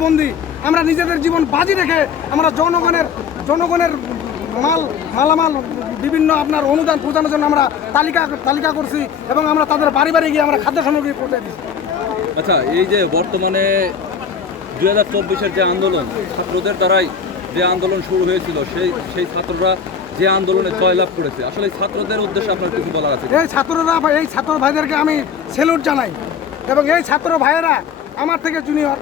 বন্দি আমরা নিজেদের জীবন বাজি রেখে আমরা জনগণের মালামাল বিভিন্ন আপনার অনুদান পৌঁছানোর জন্য আমরা তালিকা করছি এবং আমরা তাদের বাড়ি বাড়ি গিয়ে আমরা খাদ্য সামগ্রী পৌঁছে দিচ্ছি। আচ্ছা, এই যে বর্তমানে 2024-এর যে আন্দোলন, ছাত্রদের দ্বারাই যে আন্দোলন শুরু হয়েছিল, সেই ছাত্ররা যে আন্দোলনে জয়লাভ করেছে, আসলে ছাত্রদের উদ্দেশ্যে আপনার কিছু বলার আছে? এই ছাত্র ভাইদেরকে আমি স্যালুট জানাই এবং এই ছাত্র ভাইয়েরা আমার থেকে জুনিয়র,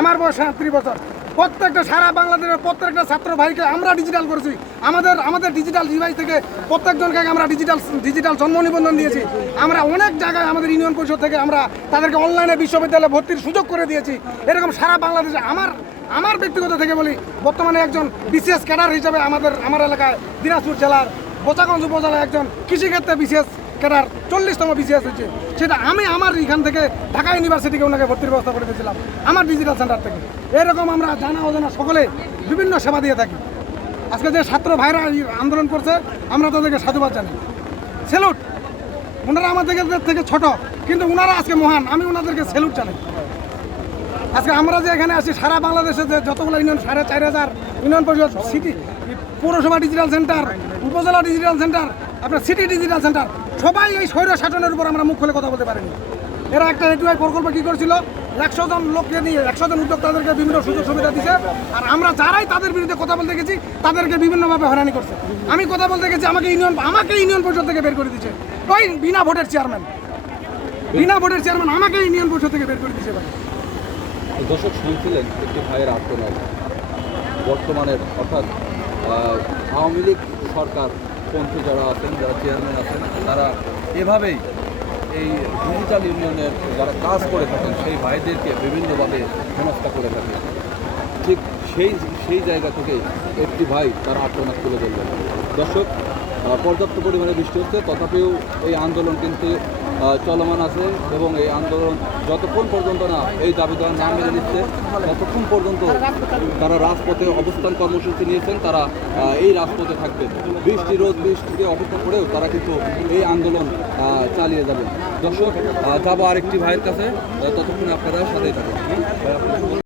আমার বয়স 30 বছর। প্রত্যেকটা সারা বাংলাদেশের প্রত্যেকটা ছাত্র ভাইকে আমরা ডিজিটাল করেছি। আমাদের ডিজিটাল ডিভাইস থেকে প্রত্যেকজনকে আমরা ডিজিটাল জন্ম নিবন্ধন দিয়েছি। আমরা অনেক জায়গায় আমাদের ইউনিয়ন পরিষদ থেকে আমরা তাদেরকে অনলাইনে বিশ্ববিদ্যালয়ে ভর্তির সুযোগ করে দিয়েছি। এরকম সারা বাংলাদেশে আমার ব্যক্তিগত থেকে বলি, বর্তমানে একজন বিশেষ ক্যাডার হিসেবে আমার এলাকায় দিনাজপুর জেলার বোচাগঞ্জ উপজেলায় একজন কৃষিক্ষেত্রে বিশেষ ক্যাডার 40তম বিসিএস হয়েছে। সেটা আমি আমার এখান থেকে ঢাকা ইউনিভার্সিটিকে ওনাকে ভর্তির ব্যবস্থা করে দিয়েছিলাম আমার ডিজিটাল সেন্টার থেকে। এরকম আমরা জানা অজানা সকলে বিভিন্ন সেবা দিয়ে থাকি। আজকে যে ছাত্র ভাইরা আন্দোলন করছে আমরা তাদেরকে সাধুবাদ জানাই, স্যালুট। ওনারা আমাদের থেকে ছোট কিন্তু ওনারা আজকে মহান, আমি ওনাদেরকে স্যালুট জানাই। আজকে আমরা যে এখানে আছি সারা বাংলাদেশে যে যতগুলো ইউনিয়ন 4500 ইউনিয়ন পরিষদ, সিটি পৌরসভা ডিজিটাল সেন্টার, উপজেলা ডিজিটাল সেন্টার, আপনার সিটি ডিজিটাল সেন্টার, সবাই এই স্বৈর শাসনের উপর আমরা মুখ খুলে কথা বলতে পারিনি। এরা একটা এটুআই প্রকল্প কী করছিল, 100 জন লোককে নিয়ে 100 জন উদ্যোক্তাদেরকে বিভিন্ন সুযোগ সুবিধা দিছে, আর আমরা যারাই তাদের বিরুদ্ধে কথা বলতে গেছি তাদেরকে বিভিন্নভাবে হয়রানি করছে। আমি কথা বলতে গেছি আমাকে ইউনিয়ন পরিষদ থেকে বের করে দিচ্ছে। ওই বিনা ভোটের চেয়ারম্যান আমাকে ইউনিয়ন পরিষদ থেকে বের করে দিচ্ছে। ভাই, দর্শক শুনছিলেন একটি ভাইয়ের আত্মনাদ। বর্তমানের অর্থাৎ আওয়ামী লীগ সরকার পন্থী যারা আছেন, যারা চেয়ারম্যান আছেন, তারা এভাবেই এই ডিজিটাল ইউনিয়নের যারা কাজ করে থাকেন সেই ভাইদেরকে বিভিন্নভাবে হেনস্থা করে থাকে। ঠিক সেই জায়গা থেকে একটি ভাই তার আত্মনাদ তুলে ধরলেন। দর্শক, পর্যাপ্ত পরিমাণে বৃষ্টি হচ্ছে, তথাপিও এই আন্দোলন কিন্তু চলমান আছে এবং এই আন্দোলন যতক্ষণ পর্যন্ত না এই দাবি দেওয়া না মেনে নিচ্ছে ততক্ষণ পর্যন্ত তারা রাজপথে অবস্থান কর্মসূচি নিয়েছেন। তারা এই রাজপথে থাকবেন, বৃষ্টিকে অপেক্ষা করেও তারা কিন্তু এই আন্দোলন চালিয়ে যাবেন। দর্শক, যাবো আরেকটি ভাইয়ের কাছে, ততক্ষণ আপনারা সাথেই থাকেন।